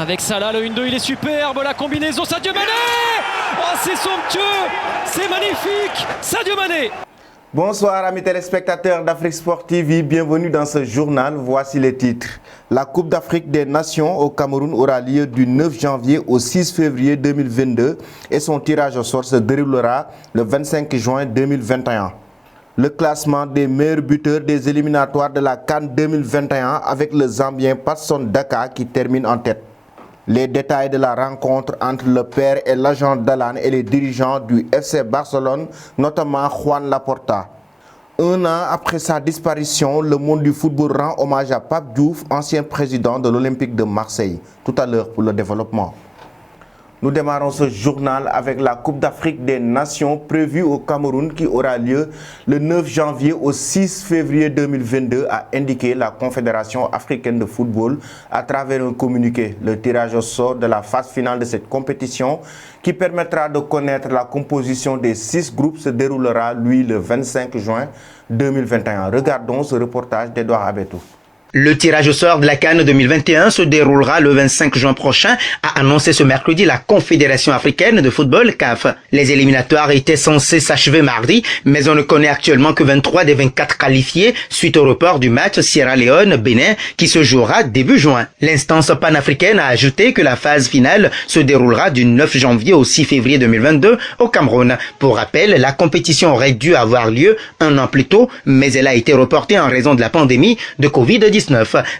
Avec Salah, le 1-2, il est superbe, la combinaison, Sadio Mané. Oh, c'est somptueux, c'est magnifique, Sadio Mané. Bonsoir amis téléspectateurs d'Afrique Sport TV, bienvenue dans ce journal, voici les titres. La Coupe d'Afrique des Nations au Cameroun aura lieu du 9 janvier au 6 février 2022 et son tirage au sort se déroulera le 25 juin 2021. Le classement des meilleurs buteurs des éliminatoires de la CAN 2021 avec le Zambien Patson Daka qui termine en tête. Les détails de la rencontre entre le père et l'agent d'Alan et les dirigeants du FC Barcelone, notamment Juan Laporta. Un an après sa disparition, le monde du football rend hommage à Pape Diouf, ancien président de l'Olympique de Marseille. Tout à l'heure pour le développement. Nous démarrons ce journal avec la Coupe d'Afrique des Nations prévue au Cameroun qui aura lieu le 9 janvier au 6 février 2022, a indiqué la Confédération africaine de football à travers un communiqué. Le tirage au sort de la phase finale de cette compétition qui permettra de connaître la composition des 6 groupes se déroulera, lui, le 25 juin 2021. Regardons ce reportage d'Edouard Abetou. Le tirage au sort de la CAN 2021 se déroulera le 25 juin prochain, a annoncé ce mercredi la Confédération africaine de football CAF. Les éliminatoires étaient censés s'achever mardi, mais on ne connaît actuellement que 23 des 24 qualifiés suite au report du match Sierra Leone-Bénin qui se jouera début juin. L'instance panafricaine a ajouté que la phase finale se déroulera du 9 janvier au 6 février 2022 au Cameroun. Pour rappel, la compétition aurait dû avoir lieu un an plus tôt, mais elle a été reportée en raison de la pandémie de Covid-19.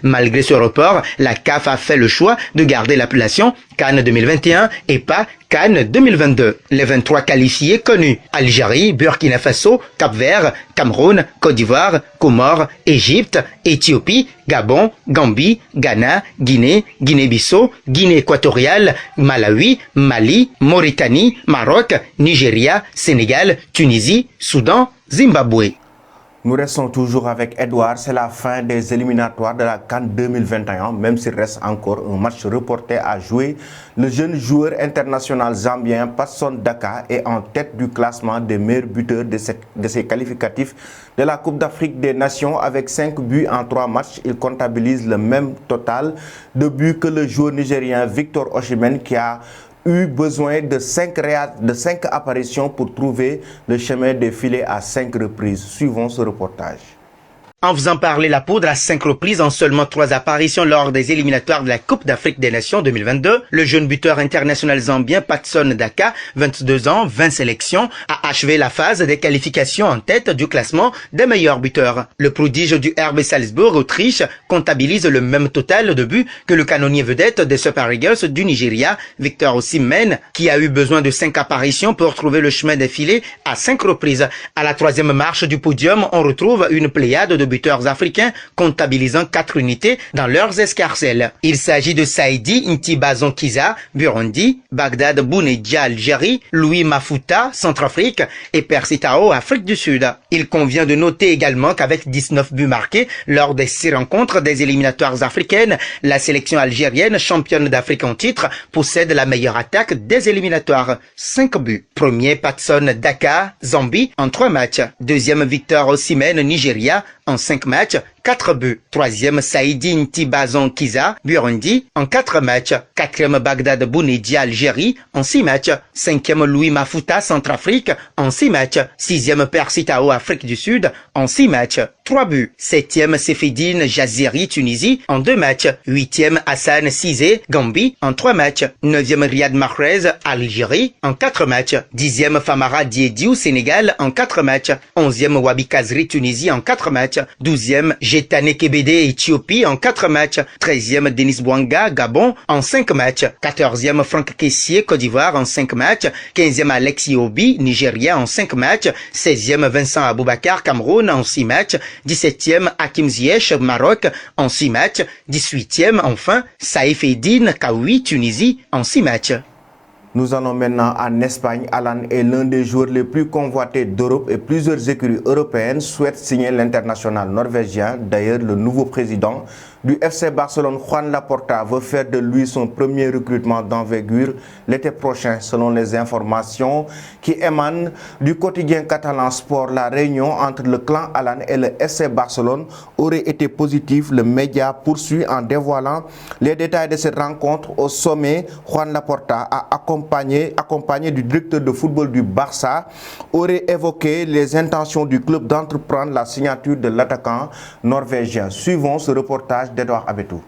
Malgré ce report, la CAF a fait le choix de garder l'appellation CAN 2021 et pas CAN 2022. Les 23 qualifiés connus: Algérie, Burkina Faso, Cap-Vert, Cameroun, Côte d'Ivoire, Comores, Égypte, Éthiopie, Gabon, Gambie, Ghana, Guinée, Guinée-Bissau, Guinée équatoriale, Malawi, Mali, Mauritanie, Maroc, Nigeria, Sénégal, Tunisie, Soudan, Zimbabwe. Nous restons toujours avec Edouard, c'est la fin des éliminatoires de la CAN 2021, même s'il reste encore un match reporté à jouer. Le jeune joueur international zambien Patson Daka est en tête du classement des meilleurs buteurs de ses qualificatifs de la Coupe d'Afrique des Nations avec 5 buts en 3 matchs. Il comptabilise le même total de buts que le joueur nigérien Victor Osimhen qui a eu besoin de 5 apparitions pour trouver le chemin des filets à 5 reprises. Suivons ce reportage. En faisant parler la poudre à 5 reprises en seulement 3 apparitions lors des éliminatoires de la Coupe d'Afrique des Nations 2022, le jeune buteur international zambien Patson Daka, 22 ans, 20 sélections, a achevé la phase des qualifications en tête du classement des meilleurs buteurs. Le prodige du RB Salzbourg, Autriche, comptabilise le même total de buts que le canonnier vedette des Super Eagles du Nigeria, Victor Osimhen, qui a eu besoin de 5 apparitions pour trouver le chemin des filets à 5 reprises. À la 3e marche du podium, on retrouve une pléiade de buteurs africains comptabilisant 4 unités dans leurs escarcelles. Il s'agit de Saïdi Ntibazonkiza, Burundi, Bagdad Bounedjah, Algérie, Louis Mafuta, Centrafrique et Percy Tao, Afrique du Sud. Il convient de noter également qu'avec 19 buts marqués lors des 6 rencontres des éliminatoires africaines, la sélection algérienne, championne d'Afrique en titre, possède la meilleure attaque des éliminatoires. 5 buts. Premier, Patson Daka, Zambie, en 3 matchs. Deuxième, Victor Osimhen, Nigeria, en 5 matchs, 4 buts. Troisième, Saïdi Ntibazonkiza, Burundi, en 4 matchs. Quatrième, Bagdad Bounedjah, Algérie, en 6 matchs. Cinquième, Louis Mafuta, Centrafrique, en 6 matchs. Sixième, Percy Tao, Afrique du Sud, en 6 matchs. 3 buts. Septième, Sefedine Jaziri, Tunisie, en 2 matchs. Huitième, Hassan Cissé, Gambie, en 3 matchs. Neuvième, Riyad Mahrez, Algérie, en 4 matchs. Dixième, Famara Diédiou, Sénégal, en 4 matchs. Onzième, Wabi Kazri, Tunisie, en 4 matchs. 12e, Jetane Kebede, Éthiopie, en 4 matchs. 13e, Denis Bouanga, Gabon, en 5 matchs. 14e, Franck Kessié, Côte d'Ivoire, en 5 matchs. 15e, Alexis Obi, Nigeria, en 5 matchs. 16e, Vincent Aboubakar, Cameroun, en 6 matchs. 17e, Hakim Ziyech, Maroc, en 6 matchs. 18e, enfin, Saïf Eddine Kaoui, Tunisie, en 6 matchs. Nous allons maintenant en Espagne. Alan est l'un des joueurs les plus convoités d'Europe et plusieurs écuries européennes souhaitent signer l'international norvégien. D'ailleurs, le nouveau président du FC Barcelone, Juan Laporta, veut faire de lui son premier recrutement d'envergure l'été prochain. Selon les informations qui émanent du quotidien catalan Sport, la réunion entre le clan Alan et le FC Barcelone aurait été positive. Le média poursuit en dévoilant les détails de cette rencontre. Au sommet, Juan Laporta, accompagné du directeur de football du Barça, aurait évoqué les intentions du club d'entreprendre la signature de l'attaquant norvégien. Suivons ce reportage d'Edouard Abetou.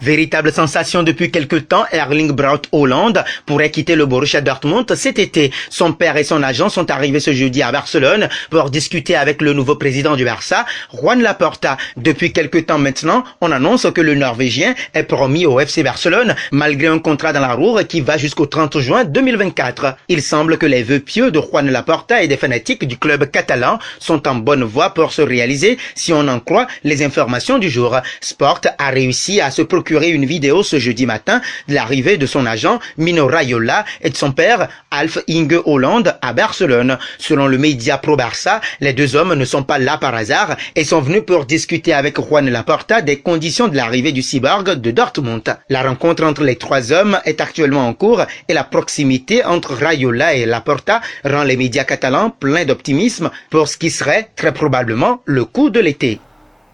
Véritable sensation depuis quelque temps, Erling Braut Haaland pourrait quitter le Borussia Dortmund cet été. Son père et son agent sont arrivés ce jeudi à Barcelone pour discuter avec le nouveau président du Barça, Juan Laporta. Depuis quelque temps maintenant, on annonce que le Norvégien est promis au FC Barcelone malgré un contrat dans la roue qui va jusqu'au 30 juin 2024. Il semble que les vœux pieux de Juan Laporta et des fanatiques du club catalan sont en bonne voie pour se réaliser si on en croit les informations du jour. Sport a réussi à se procurer une vidéo ce jeudi matin de l'arrivée de son agent Mino Raiola et de son père Alf Inge Haaland à Barcelone. Selon le média Pro Barça, les deux hommes ne sont pas là par hasard et sont venus pour discuter avec Juan Laporta des conditions de l'arrivée du cyborg de Dortmund. La rencontre entre les trois hommes est actuellement en cours et la proximité entre Raiola et Laporta rend les médias catalans pleins d'optimisme pour ce qui serait très probablement le coup de l'été.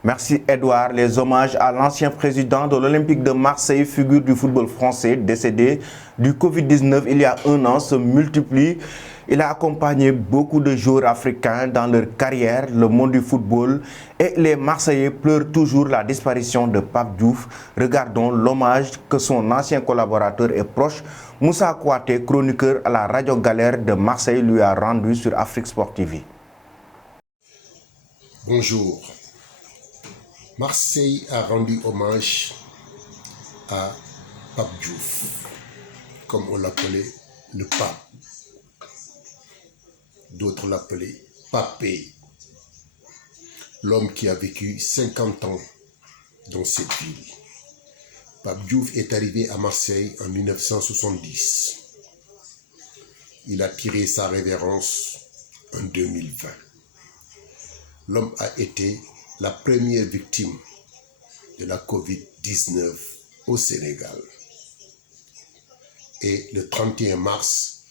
Merci Edouard. Les hommages à l'ancien président de l'Olympique de Marseille, figure du football français, décédé du Covid-19 il y a un an, se multiplient. Il a accompagné beaucoup de joueurs africains dans leur carrière, le monde du football, et les Marseillais pleurent toujours la disparition de Pape Diouf. Regardons l'hommage que son ancien collaborateur et proche, Moussa Kouaté, chroniqueur à la Radio Galère de Marseille, lui a rendu sur Afrique Sport TV. Bonjour. Marseille a rendu hommage à Pape Diouf, comme on l'appelait le pape. D'autres l'appelaient Papé, l'homme qui a vécu 50 ans dans cette ville. Pape Diouf est arrivé à Marseille en 1970. Il a tiré sa révérence en 2020. L'homme a été la première victime de la Covid-19 au Sénégal. Et le 31 mars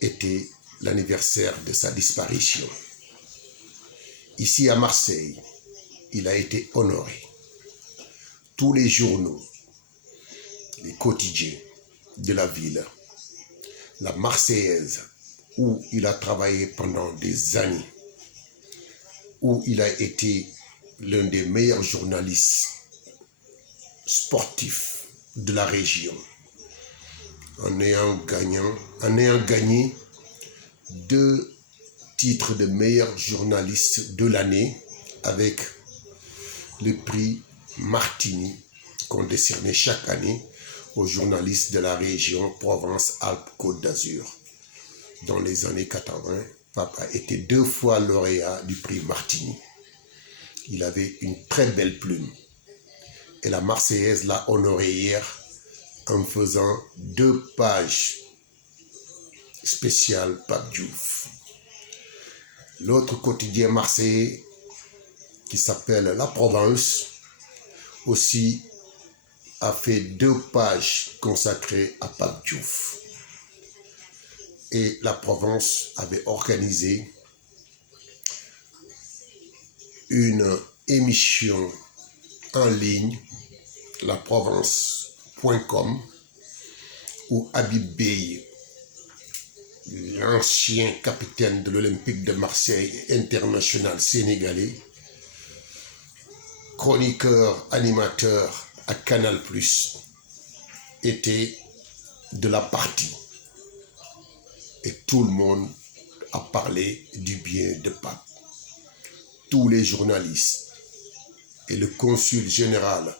était l'anniversaire de sa disparition. Ici à Marseille, il a été honoré. Tous les journaux, les quotidiens de la ville, la Marseillaise, où il a travaillé pendant des années, où il a été l'un des meilleurs journalistes sportifs de la région, en ayant gagné 2 titres de meilleur journaliste de l'année avec le prix Martini qu'on décernait chaque année aux journalistes de la région Provence-Alpes-Côte d'Azur. Dans les années 80, Pape a été 2 fois lauréat du prix Martini. Il avait une très belle plume. Et la Marseillaise l'a honoré hier en faisant 2 pages spéciales Pape Diouf. L'autre quotidien marseillais qui s'appelle La Provence aussi a fait 2 pages consacrées à Pape Diouf. Et la Provence avait organisé une émission en ligne, laprovence.com, où Habib Beye, l'ancien capitaine de l'Olympique de Marseille international sénégalais, chroniqueur, animateur à Canal+, était de la partie. Et tout le monde a parlé du bien de Pape. Tous les journalistes et le consul général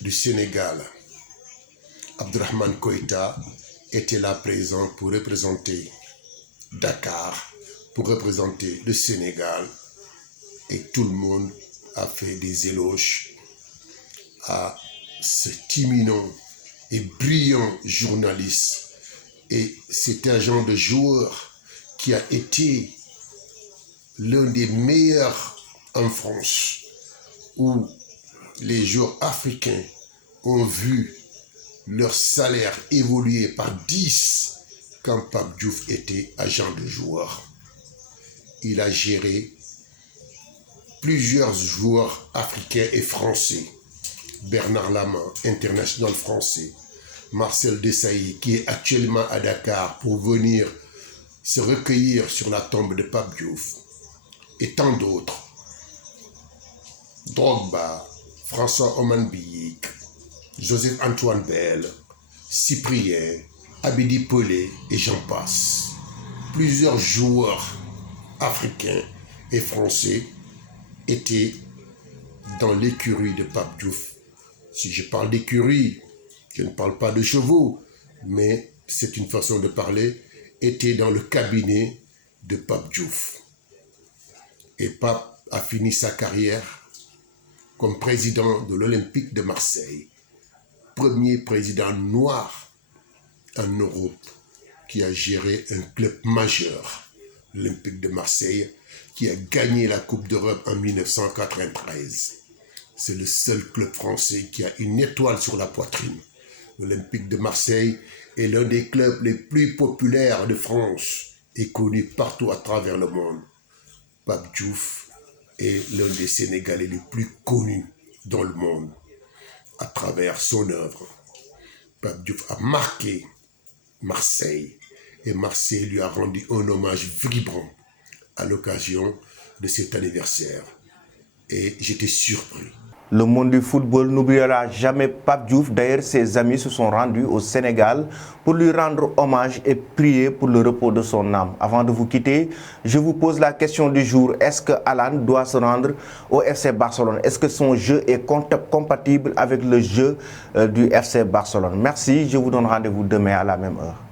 du Sénégal, Abdourahmane Koïta, étaient là présents pour représenter Dakar, pour représenter le Sénégal. Et tout le monde a fait des éloges à cet imminent et brillant journaliste. Et c'est un genre de joueur qui a été l'un des meilleurs en France, où les joueurs africains ont vu leur salaire évoluer par 10 quand Pape Diouf était agent de joueur. Il a géré plusieurs joueurs africains et français. Bernard Lama, international français. Marcel Desailly, qui est actuellement à Dakar pour venir se recueillir sur la tombe de Pape Diouf. Et tant d'autres. Drogba, François Oman Biyik, Joseph-Antoine Bell, Cyprien, Abidi Pelé et j'en passe. Plusieurs joueurs africains et français étaient dans l'écurie de Pape Diouf. Si je parle d'écurie, je ne parle pas de chevaux, mais c'est une façon de parler, étaient dans le cabinet de Pape Diouf. Et Pape a fini sa carrière comme président de l'Olympique de Marseille, premier président noir en Europe qui a géré un club majeur, l'Olympique de Marseille, qui a gagné la Coupe d'Europe en 1993. C'est le seul club français qui a une étoile sur la poitrine. L'Olympique de Marseille est l'un des clubs les plus populaires de France et connu partout à travers le monde. Pape Diouf est l'un des Sénégalais les plus connus dans le monde à travers son œuvre. Pape Diouf a marqué Marseille et Marseille lui a rendu un hommage vibrant à l'occasion de cet anniversaire. Et j'étais surpris. Le monde du football n'oubliera jamais Pape Diouf. D'ailleurs, ses amis se sont rendus au Sénégal pour lui rendre hommage et prier pour le repos de son âme. Avant de vous quitter, je vous pose la question du jour. Est-ce que Alan doit se rendre au FC Barcelone? Est-ce que son jeu est compatible avec le jeu du FC Barcelone? Merci, je vous donne rendez-vous demain à la même heure.